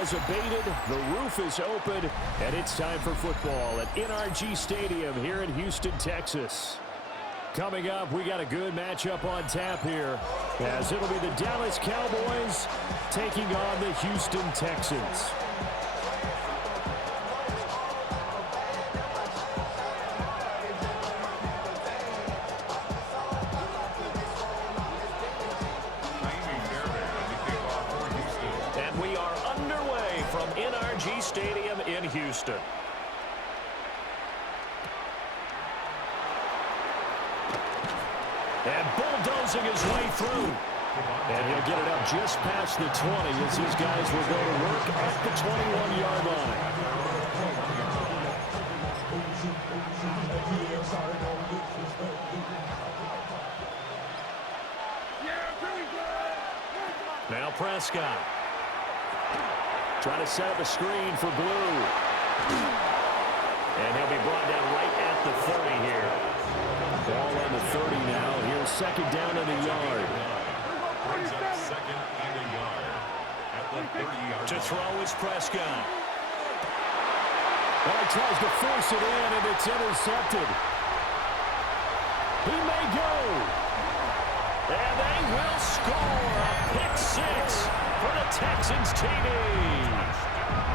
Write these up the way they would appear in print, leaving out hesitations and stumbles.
has abated, the roof is open, and it's time for football at NRG Stadium here in Houston, Texas. Coming up, we got a good matchup on tap here, as it'll be the Dallas Cowboys taking on the Houston Texans. And we are underway from NRG Stadium in Houston. And bulldozing his way through. And he'll get it up just past the 20 as these guys will go to work at the 21-yard line. Now Prescott. Trying to set up a screen for Blue. And he'll be brought down right at the 30 here. Ball on the 30 now. Here's second down and a yard. Brings up second and a yard at the 30-yard line. To throw is Prescott. Well, he tries to force it in, and it's intercepted. He may go. And they will score a pick six for the Texans TD.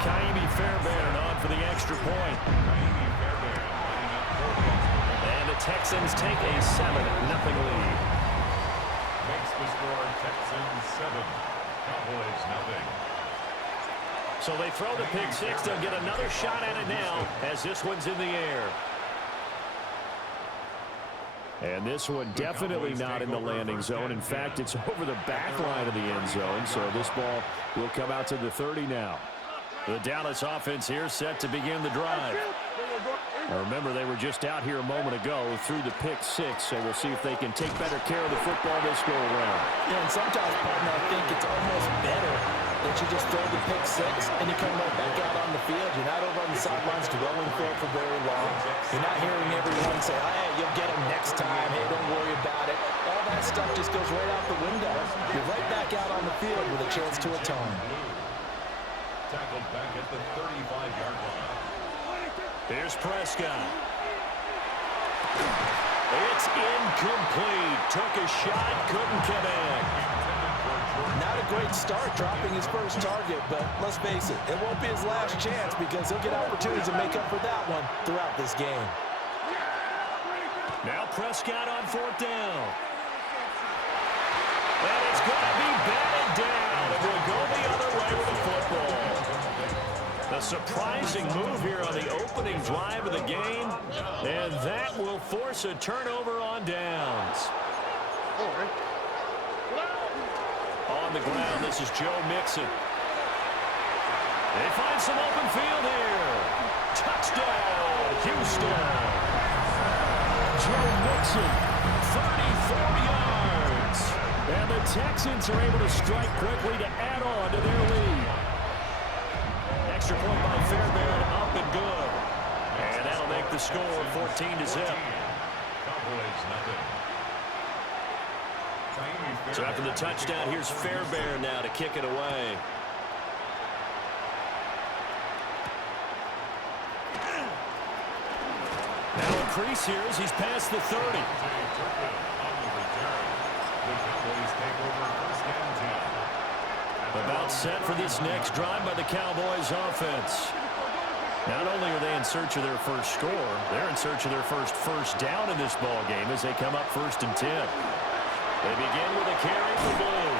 Kaimi Fairbairn on for the extra point. Kaimi Fairbairn lining up for the extra point. And the Texans take a 7-0 lead. Makes the score Texans 7, Cowboys 0. So they throw the pick six. They'll get another shot at it now as this one's in the air. And this one definitely not in the landing zone. In fact, it's over the back line of the end zone. So this ball will come out to the 30 now. The Dallas offense here set to begin the drive. Now remember, they were just out here a moment ago through the pick six, so we'll see if they can take better care of the football this go around. Yeah, and sometimes, partner, I think it's almost better that you just throw the pick six and you come right back out on the field. You're not over on the sidelines dwelling for it for very long. You're not hearing everyone say, hey, you'll get him next time. Hey, don't worry about it. All that stuff just goes right out the window. You're right back out on the field with a chance to atone. Tackled back at the 35-yard line. Here's Prescott. It's incomplete. Took a shot, couldn't connect. Not a great start dropping his first target, but let's face it, it won't be his last chance because he'll get opportunities to make up for that one throughout this game. Now Prescott on fourth down. And it's going to be batted down. It will go the other way with the football. A surprising move here on the opening drive of the game, and that will force a turnover on downs. On the ground, this is Joe Mixon. They find some open field here. Touchdown, Houston. Joe Mixon, 34 yards. And the Texans are able to strike quickly to add on to their lead. Extra point by Fairbairn, up and good. And that'll make the score 14-0. Cowboys 0. So after the touchdown, here's Fairbairn now to kick it away. Now a crease here as he's past the 30. About set for this next drive by the Cowboys offense. Not only are they in search of their first score, they're in search of their first down in this ball game as they come up 1st and 10. They begin with a carry for Blue.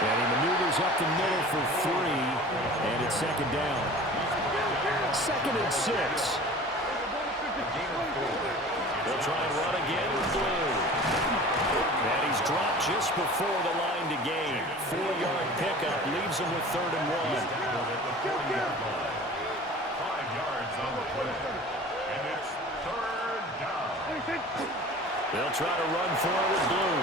And he maneuvers up the middle for 3, and it's second down. 2nd and 6. They'll try and run again with Blue. And he's dropped just before the line to gain. 4-yard pickup leaves him with 3rd and 1. 5 yards on the play. And it's 3rd down. They'll try to run for it with Blue.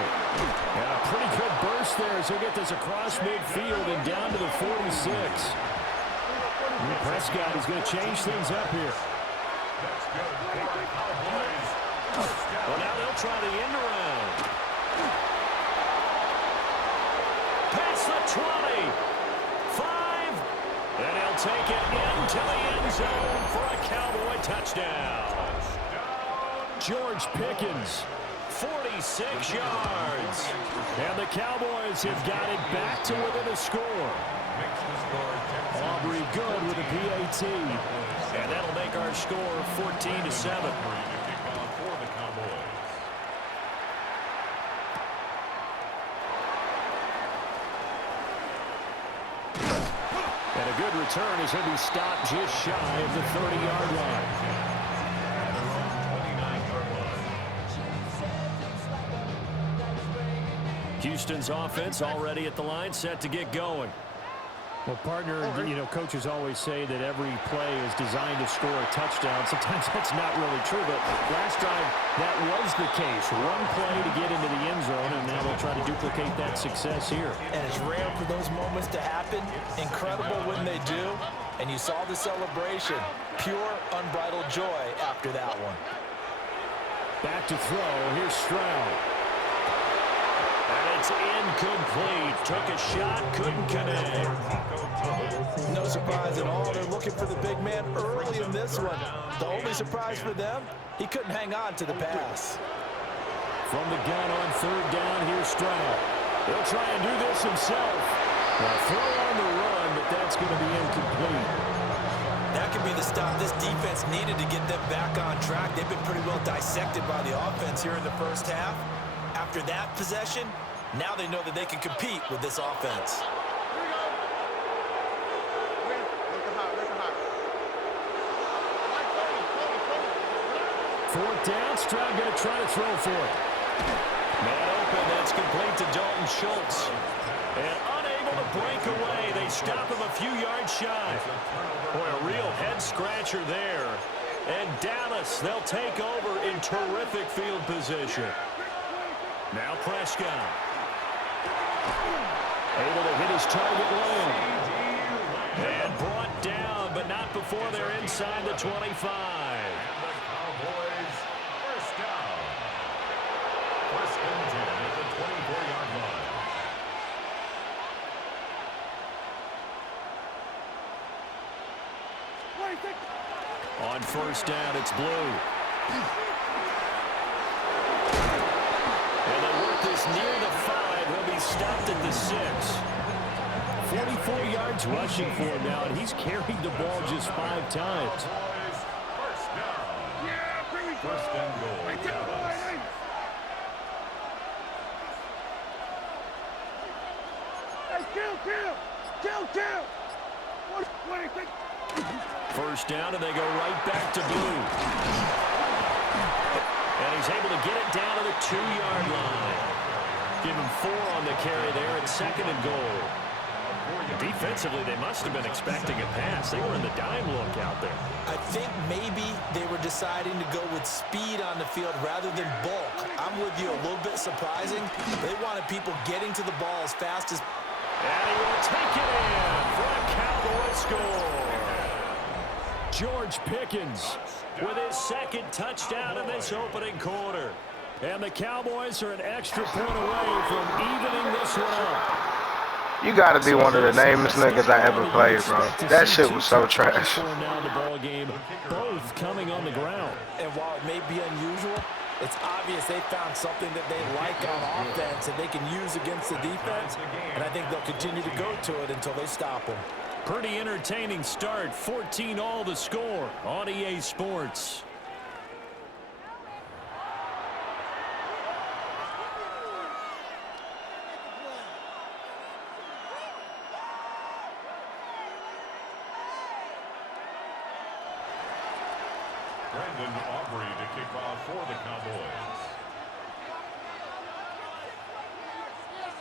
And a pretty good burst there as he'll get this across midfield and down to the 46. And Prescott is going to change things up here. That's good for the Cowboys. Well, now they'll try the end around. Past the 20. 5. take it into the end zone for a Cowboy touchdown. George Pickens, 46 yards. And the Cowboys have got it back to within a score. Aubrey good with a PAT. And that'll make our score 14-7. And a good return as he'll be stopped just shy of the 30-yard line. Houston's offense already at the line, set to get going. Well, partner, you know, coaches always say that every play is designed to score a touchdown. Sometimes that's not really true, but last drive, that was the case. One play to get into the end zone, and now they'll try to duplicate that success here. And it's rare for those moments to happen. Incredible when they do. And you saw the celebration. Pure, unbridled joy after that one. Back to throw. Here's Stroud. And it's incomplete. Took a shot, couldn't connect. No surprise at all. They're looking for the big man early in this one. The only surprise for them, he couldn't hang on to the pass. From the gun on third down, here's Stroud. He'll try and do this himself. A throw on the run, but that's going to be incomplete. That could be the stop this defense needed to get them back on track. They've been pretty well dissected by the offense here in the first half. After that possession, now they know that they can compete with this offense. Fourth down, Stroud going to try to throw for it. Man open, that's complete to Dalton Schultz. And unable to break away, they stop him a few yards shy. Boy, a real head-scratcher there. And Dallas, they'll take over in terrific field position. Now Prescott. Able to hit his target low. And brought down, but not before they're inside the 25. Cowboys first down. First and 10 at the 24-yard line. On first down, it's Blue. And they work this near the 5. He'll be stopped at the 6. 44 yards rushing for him now, and he's carried the ball just 5 times. First down. First and goal. Dallas. First down, and they go right back to Blue. And he's able to get it down to the 2-yard line. Give him 4 on the carry there at second and goal. Defensively, they must have been expecting a pass. They were in the dime look out there. I think maybe they were deciding to go with speed on the field rather than bulk. I'm with you, a little bit surprising. They wanted people getting to the ball as fast as... And he will take it in for a Cowboy score. George Pickens with his second touchdown in this opening quarter. And the Cowboys are an extra point away from evening this one up. You gotta be one of the namest niggas I ever played, bro. That shit was so trash. Now the ball game, both coming on the ground. And while it may be unusual, it's obvious they found something that they like on offense and they can use against the defense. And I think they'll continue to go to it until they stop them. Pretty entertaining start. 14-all the score on EA Sports. Brandon Aubrey to kick off for the Cowboys.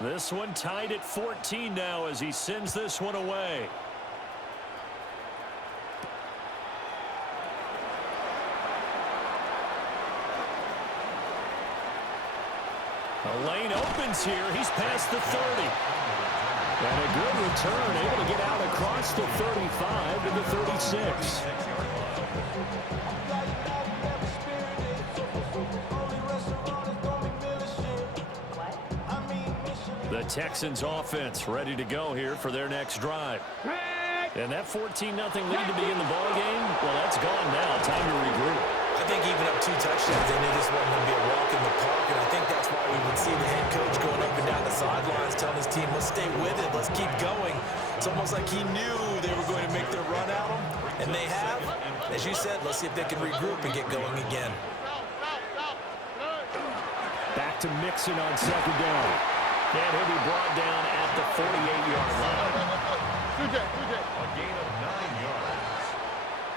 This one tied at 14 now as he sends this one away. The lane opens here. He's past the 30. And a good return, able to get out across the 35 to the 36. The Texans offense ready to go here for their next drive. And that 14-0 lead to begin the ball game, well, that's gone now. Time to regroup. I think even up 2 touchdowns, they knew this wasn't going to be a walk in the park, and I think that's why we would see the head coach going up and down the sidelines telling his team, let's stay with it, let's keep going. It's almost like he knew they were going to make their run at him, and they have. As you said, let's see if they can regroup and get going again. Back to Mixon on second down. And he'll be brought down at the 48-yard line. A gain of 9 yards.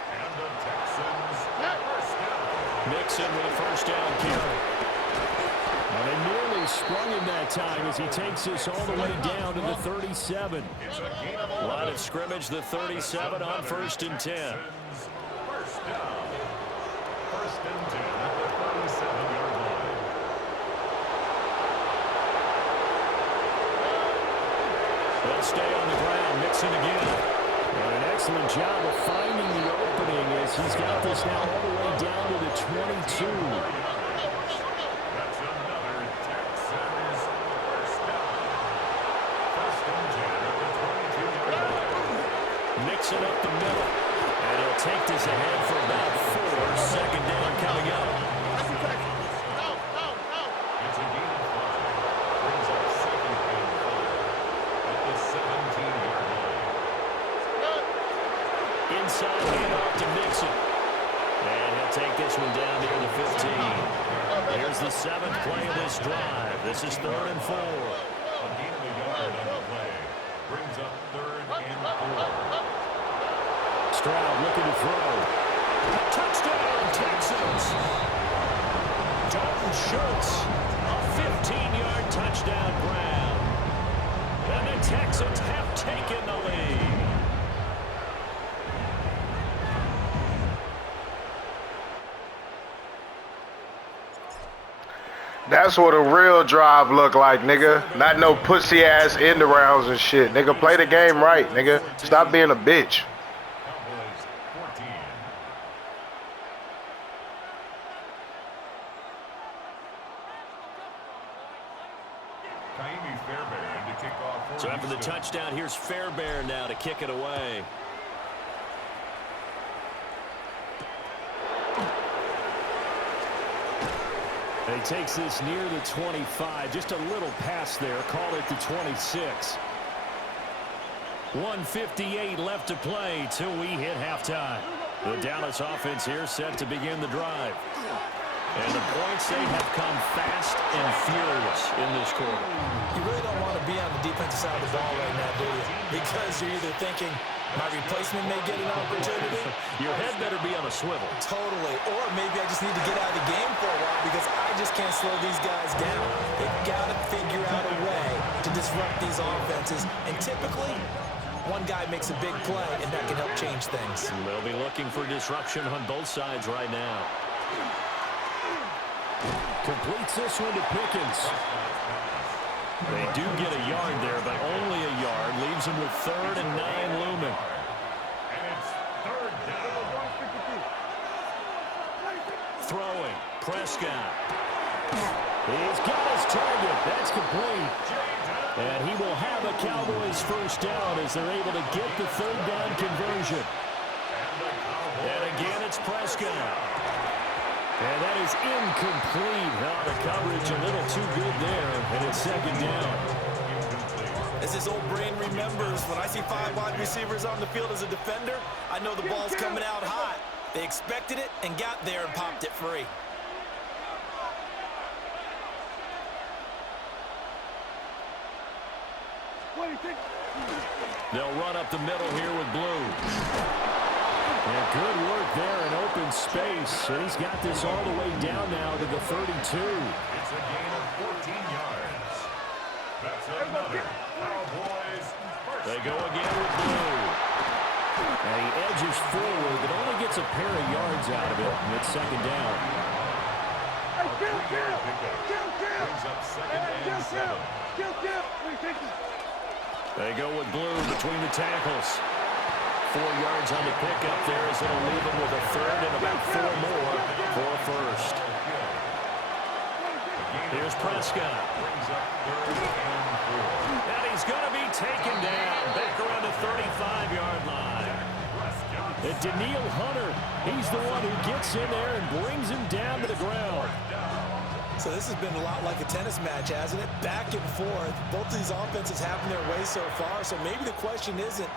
And the Texans first down. Mixon with a first down carry. And they nearly sprung him that time as he takes this all the way down to the 37. Line of scrimmage, the 37 on 1st and 10. First down. 1st and 10 at the 37-yard line. They'll stay on the ground. Mixon again. And an excellent job of finding the opening as he's got this now all the way down to the 22. That's another Texans first down. 1st and 10 at the 22-yard line. Mixon up the middle. And he'll take this ahead for about 4. Second down coming up. It's a gain of 5. Brings up 2nd and 5 at the 17-yard line. Inside handoff to Mixon. And he'll take this one down near the 15. Here's the 7th play of this drive. This is 3rd and 4. A gain of a yard on the play. Brings up 3rd and 4. Stroud looking to throw. Touchdown, Texans! Dalton Schultz, a 15-yard touchdown grab. And the Texans have taken the lead. That's what a real drive look like, nigga. Not no pussy-ass end-arounds and shit. Nigga, play the game right, nigga. Stop being a bitch. Cowboys 14. Kaimi Fairbairn to kick off for So after the Houston. touchdown, here's Fairbairn now to kick it away. And he takes this near the 25. Just a little pass there. Call it the 26. 1:58 left to play till we hit halftime. The Dallas offense here set to begin the drive. And the points, they have come fast and furious in this quarter. You really don't want to be on the defensive side of the ball right now, do you? Because you're either thinking, my replacement may get an opportunity. Your head better be on a swivel. Totally. Or maybe I just need to get out of the game for a while because I just can't slow these guys down. They've got to figure out a way to disrupt these offenses. And typically, one guy makes a big play, and that can help change things. They'll be looking for disruption on both sides right now. Completes this one to Pickens. They do get a yard there, but only a yard. Leaves them with 3rd and 9 looming. And it's 3rd down. Throwing. Prescott. He's got his target. That's complete. And he will have a Cowboys first down as they're able to get the 3rd down conversion. And again, it's Prescott. And that is incomplete. Now the coverage a little too good there, and it's 2nd down. As his old brain remembers, when I see 5 wide receivers on the field as a defender, I know the ball's coming out hot. They expected it and got there and popped it free. They'll run up the middle here with Blue. And good work there in open space. And he's got this all the way down now to the 32. It's a gain of 14 yards. That's another Cowboys first. They go again with Blue. And he edges forward, but only gets a pair of yards out of it. And it's 2nd down. A 3-yard pickup. Brings up 2nd and 7. They go with Blue between the tackles. 4 yards on the pickup there as it'll leave them with a 3rd and about 4 more for a first. A gain Here's Prescott. And he's going to be taken down back around the 35-yard line. And Daniil Hunter, he's the one who gets in there and brings him down to the ground. So this has been a lot like a tennis match, hasn't it? Back and forth. Both of these offenses having their way so far. So maybe the question isn't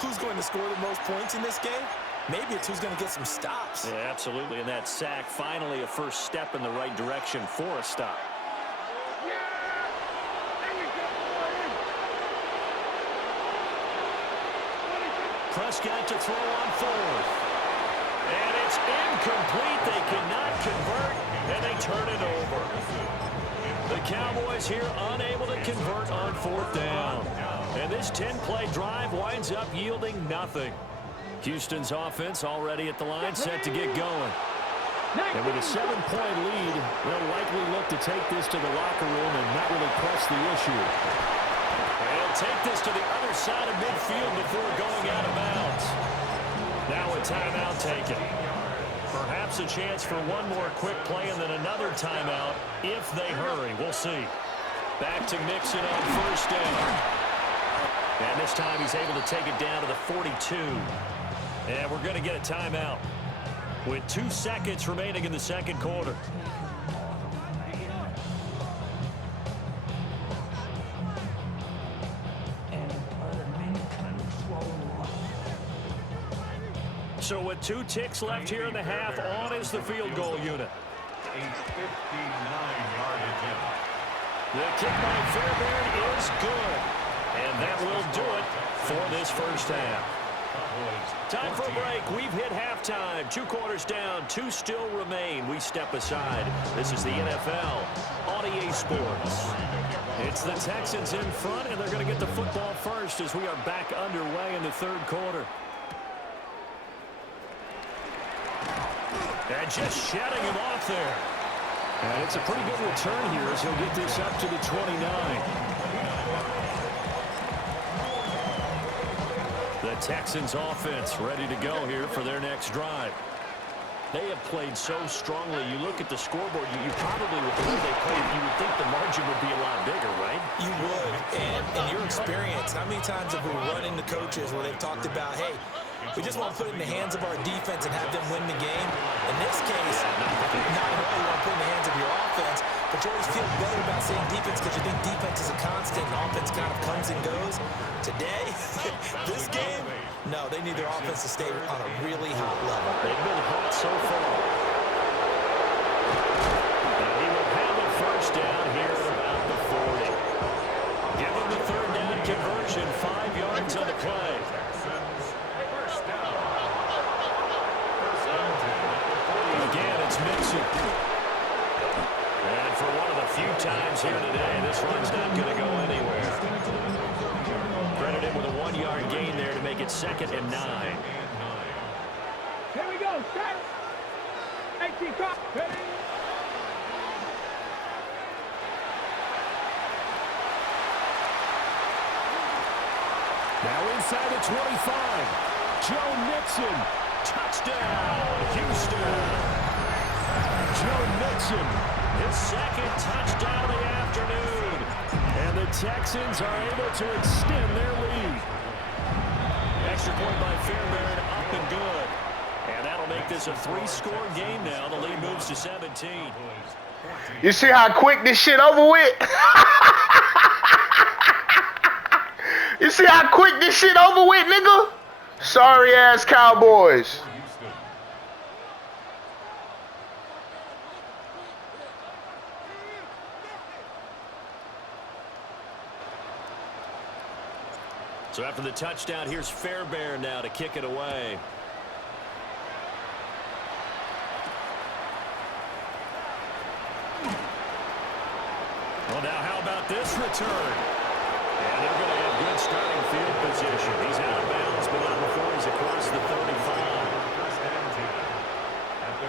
who's going to score the most points in this game. Maybe it's who's going to get some stops. Yeah, absolutely. And that sack, finally a first step in the right direction for a stop. Prescott to throw on fourth. And it's incomplete. They cannot convert, and they turn it over. The Cowboys here unable to convert on fourth down. And this 10-play drive winds up yielding nothing. Houston's offense already at the line, set to get going. And with a 7-point lead, they'll likely look to take this to the locker room and not really press the issue. They'll take this to the other side of midfield before going out of bounds. Now a timeout taken. Perhaps a chance for one more quick play and then another timeout if they hurry. We'll see. Back to Mixon on first down. And this time he's able to take it down to the 42. And we're going to get a timeout with 2 seconds remaining in the second quarter. So with 2 ticks left here in the half, on is the field goal unit. A 59-yard attempt. The kick by Fairbairn is good. And that will do it for this first half. Time for a break. We've hit halftime. 2 quarters down. 2 still remain. We step aside. This is the NFL on EA Sports. It's the Texans in front, and they're going to get the football first as we are back underway in the third quarter. And just shutting him off there. And it's a pretty good return here as he'll get this up to the 29. The Texans offense ready to go here for their next drive. They have played so strongly. You look at the scoreboard, you probably, with the way they played, you would think the margin would be a lot bigger, right? You would. And in your experience, how many times have we run into coaches where they've talked about, hey, we just want to put it in the hands of our defense and have them win the game? In this case, not only you want to put it in the hands of your offense, but you always feel better about saying defense because you think defense is a constant and offense kind of comes and goes. Today, this game, no, they need their offense to stay on a really hot level. They've been hot so far. And he will have a first down here at about the 40. Give him the third down conversion, 5 yards on the play. Again, it's Mixon. And for one of the few times here today, this run's not going to go anywhere. Credit him with a 1-yard gain there to make it 2nd and 9. Here we go, set. 18 clock. Ready? Now inside the 25. Joe Mixon. Touchdown, Houston. Joe Mixon. His 2nd touchdown of the afternoon. And the Texans are able to extend their lead. Extra point by Fairbairn, up and good. And that'll make this a 3-score game now. The lead moves to 17. You see how quick this shit over with? You see how quick this shit over with, nigga? Sorry ass Cowboys. So after the touchdown, here's Fairbairn now to kick it away. Well, now how about this return? And they're going to have good starting field position. He's out of bounds, but not before he's across the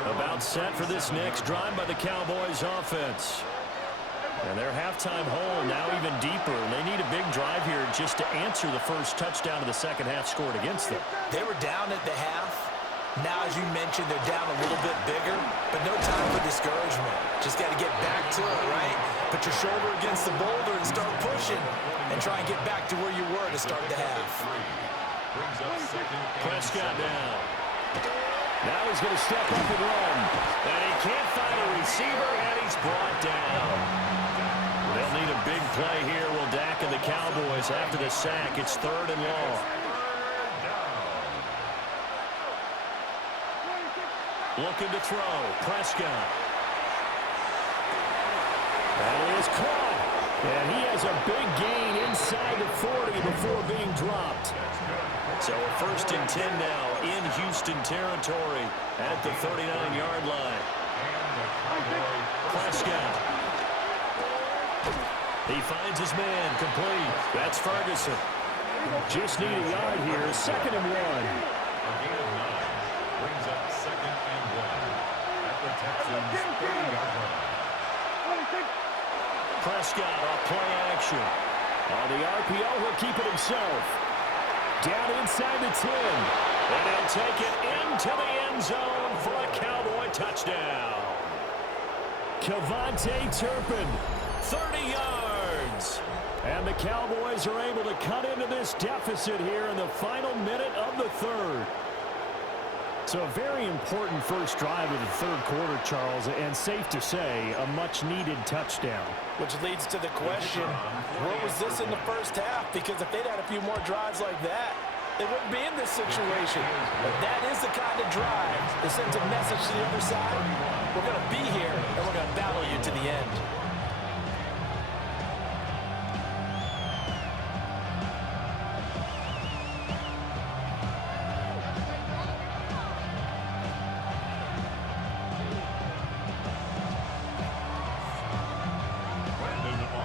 35. About set for this next drive by the Cowboys offense. And their halftime hole now even deeper. They need a big drive here just to answer the first touchdown of the second half scored against them. They were down at the half, Now, as you mentioned, they're down a little bit bigger, but no time for discouragement. Just got to get back to it, right? Put your shoulder against the boulder and start pushing and try and get back to where you were to start the half. Prescott down. Now he's going to step up and run. And he can't find a receiver, and he's brought down. They'll need a big play here. Will Dak and the Cowboys after the sack. It's 3rd and long. Looking to throw. Prescott. That is caught. And he has a big gain inside the 40 before being dropped. So a 1st and 10 now in Houston territory at the 39-yard line. Prescott. He finds his man complete. That's Ferguson. Just need a yard here. 2nd and 1. A gain of 9 brings up 2nd and 1 at the Texans' 30-yard line. Prescott off play action. On the RPO, he'll keep it himself. Down inside the 10. And he'll take it into the end zone for a Cowboy touchdown. Kevontae Turpin. 30 yards. And the Cowboys are able to cut into this deficit here in the final minute of the 3rd. So a very important first drive of the 3rd quarter, Charles, and safe to say, a much-needed touchdown. Which leads to the question, what was this in the first half? Because if they'd had a few more drives like that, they wouldn't be in this situation. But that is the kind of drive that sends a message to the other side. We're going to be here, and we're going to battle you to the end.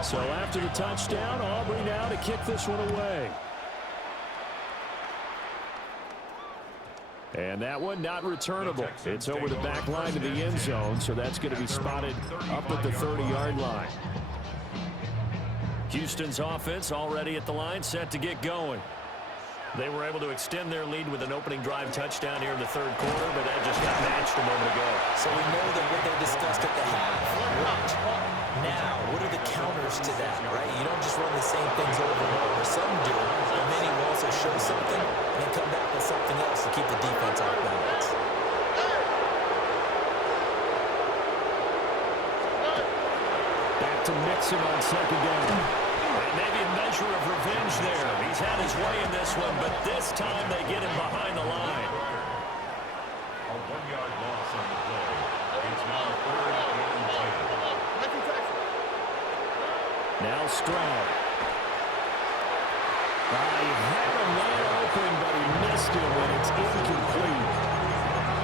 So after the touchdown, Aubrey now to kick this one away. And that one not returnable. It's over the back line to the end zone, so that's going to be spotted up at the 30-yard line. Houston's offense already at the line, set to get going. They were able to extend their lead with an opening drive touchdown here in the 3rd quarter, but that just got matched a moment ago. So we know that what they discussed at the half worked. Now, what are the counters to that, right? You don't just run the same things over and over. Some do, but many will also show something and then come back with something else to keep the defense off balance. Back to Mixon on 2nd down. And maybe a measure of revenge there. He's had his way in this one, but this time they get him behind the line. A 1-yard loss on the play. It's now 3rd and 10. Now Stroud. He had a man open, but he missed him, and it's incomplete.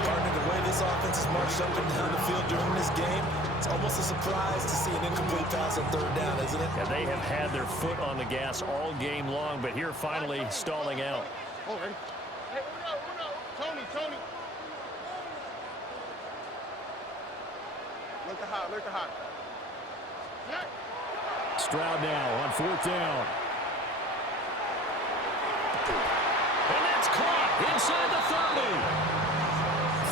Partner, the way this offense has marched up and down the field during this game, it's almost a surprise to see an incomplete pass on 3rd down, isn't it? And they have had their foot on the gas all game long, but here finally stalling out. Oh, ready? Hey, uno. Tony. Look to hot. Stroud now on 4th down. And that's caught inside the 30.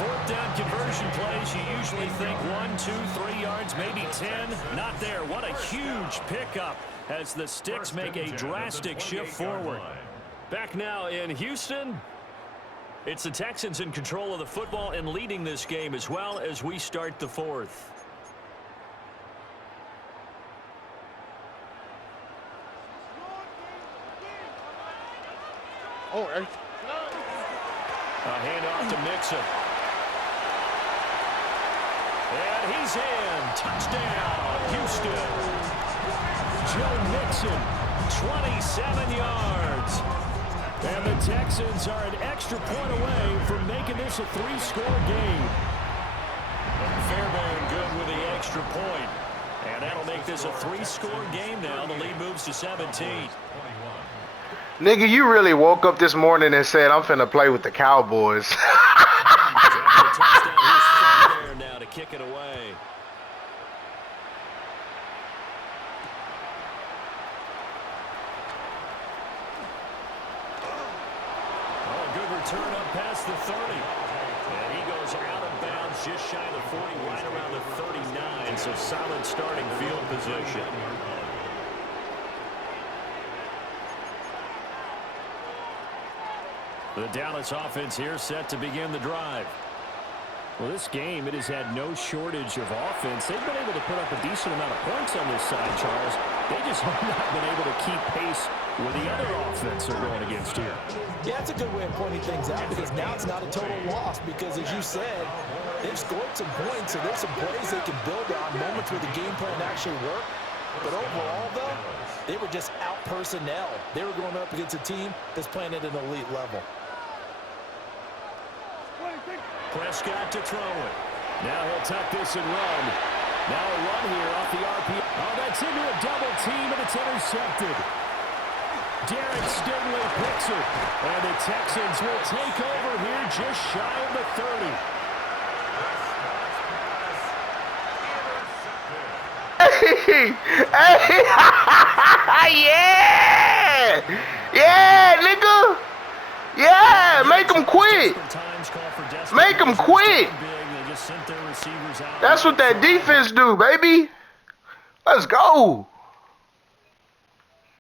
4th down conversion plays, you usually think 1, 2, 3 yards, maybe 10. Not there. What a huge pickup as the Sticks make a drastic shift forward. Back now in Houston, it's the Texans in control of the football and leading this game as well as we start the 4th. Oh, ready? A handoff to Mixon. And he's in. Touchdown, Houston. Joe Mixon, 27 yards. and the Texans are an extra point away from making this a 3-score game. Fairbairn good with the extra point. And that'll make this a 3-score game now. The lead moves to 17. Nigga, you really woke up this morning and said, I'm finna play with the Cowboys. Touchdown, here's Fairbairn now to kick it away. Oh, good return up past the 30. And he goes out of bounds just shy of the 40, right around the 39. So solid starting field position. The Dallas offense here set to begin the drive. Well, this game, it has had no shortage of offense. They've been able to put up a decent amount of points on this side, Charles. They just have not been able to keep pace with the other offense they're going against here. Yeah, that's a good way of pointing things out because now it's not a total loss because, as you said, they've scored some points, so there's some plays they can build on, moments where the game plan actually worked. But overall, though, they were just out personnel. They were going up against a team that's playing at an elite level. Prescott to throw it. Now he'll tuck this and run. Now a run here off the RP. Oh, that's into a double team, and it's intercepted. Derek Stingley picks it. And the Texans will take over here just shy of the 30. Hey, yeah! Yeah, nigga! Yeah, make them quit. Make them quit. That's what that defense do, baby. Let's go.